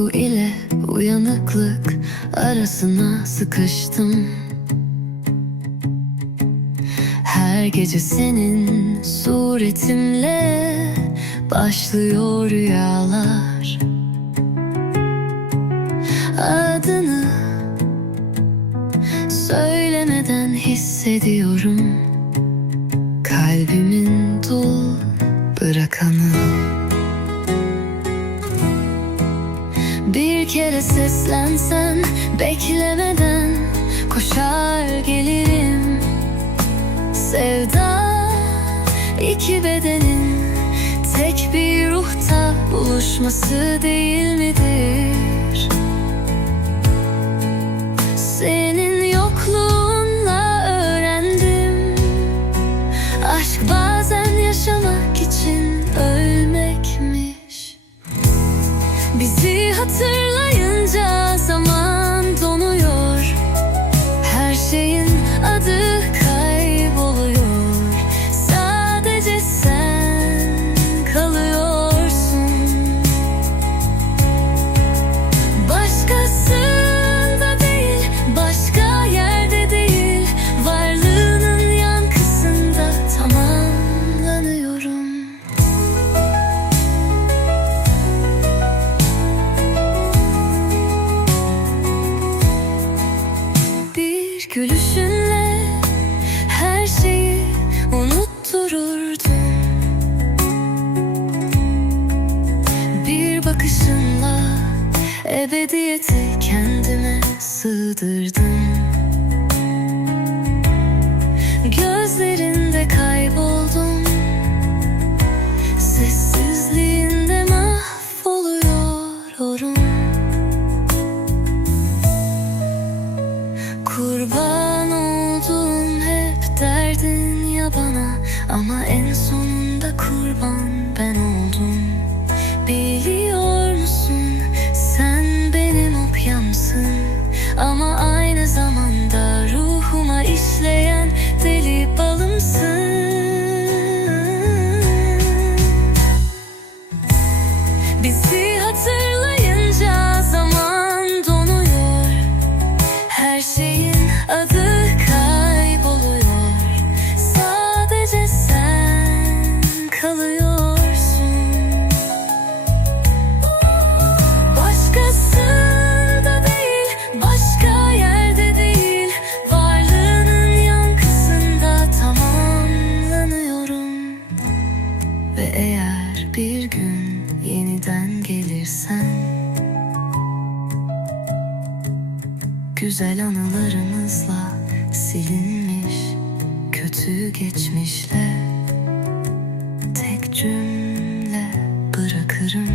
Uyku ile uyanıklık arasına sıkıştım. Her gece senin suretimle başlıyor rüyalar. Adını söylemeden hissediyorum. Kalbimin dul bırakanı Kere seslensen beklemeden koşar gelirim Sevda iki bedenin tek bir ruhta buluşması değil midir? Senin bakışınla ebediyeti kendime sığdırdın Gözlerinde kayboldum. Sessizliğinde mahvoluyorum. Kurban oldum hep derdin ya bana. Ama en sonunda kurban ben oldum Bizi hatırlayınca zaman donuyor. Her şeyin adı kayboluyor. Sadece sen kalıyorsun. Başkası da değil, başka yerde değil. Varlığının yankısında tamamlanıyorum. Ve eğer bir gün gelirsen Güzel anılarımızla silinmiş kötü geçmişle tek cümle bırakırım